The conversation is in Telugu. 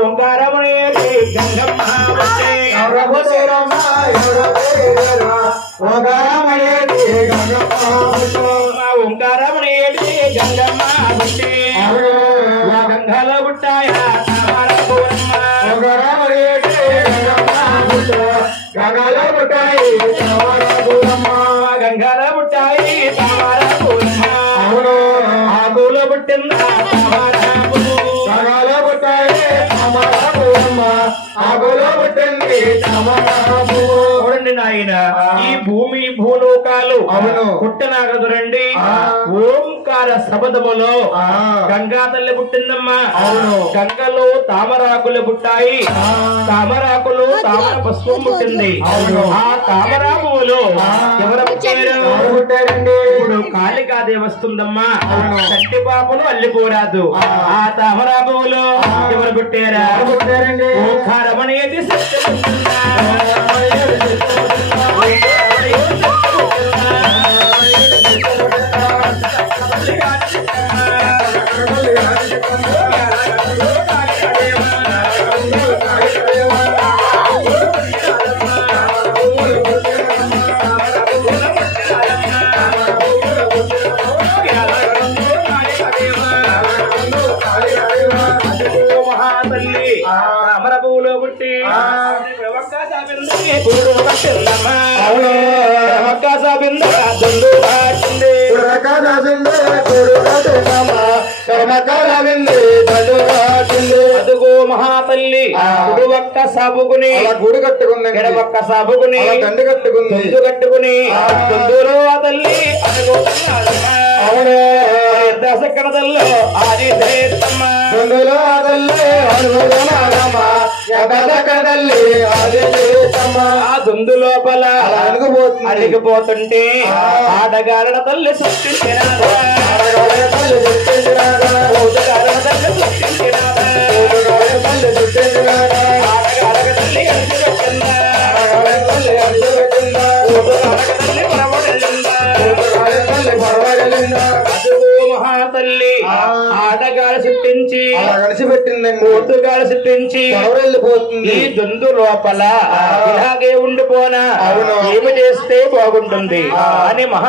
ఓంకారమనేది గంగమ్మ వచ్చే. ఆ ఓంకారమనేది గంగమ్మ వచ్చే. ఆ గంగలో పుట్టాయ తామర పూరమ్మ. ఆ గంగలో పుట్టాయి తామర పూరమ్మ. చూడండి నాయన ఈ భూమి భూలోకాలు అవును. పుట్టనాగదురండి. ఓంకార శబదములో. గంగా తల్లి పుట్టిందమ్మా అవును. గంగలో తామరాకులు పుట్టాయి. తామరాకులు తామర పుష్పం పుట్టింది అవును. ఆ తామరాకులు. ఎవరు పుట్టారు పుట్టారండి? ఇప్పుడు కాళికాదే వస్తుందమ్మా. కంటి పాపను అల్లిపోరాదు ఆ. తామరాకులు ఆ. ఎవరు పుట్టారా పుట్టారండి? ఓంకారమనేది సత్యముందా పువ్వులో పుట్టి పురుడు పట్టిందమ్మా దుండు అదుగో మహాతల్లి. ఆ. కుడువక్క సాబుకుని గూడు కట్టుకుందండి. ఎడవక్క సాబుకుని దండు కట్టుకుంది. దుందు కట్టుకుని. తల్లి దశకడదల్లో ఆది గొంతులో ఆ దుందు లోపల అలా అణుగుపోతుంది. అలిగిపోతుంటే ఆ. ఆడగారడ తల్లి సృష్టించినాదా ఆడగాడే తల్లి తల్లి తల్లి? ఆడగారడ కలిసి పెట్టిందా? మహాతల్లి ఆ. ఆడగారు సృష్టించి అలా కలిసి పెట్టిందండి ఊటుగారు సృష్టించి పరవెళ్ళిపోతుంది ఈ దుందు లోపల. ఇలాగే ఉండిపోనా. ఏమి చేస్తే బాగుంటుంది అని మహా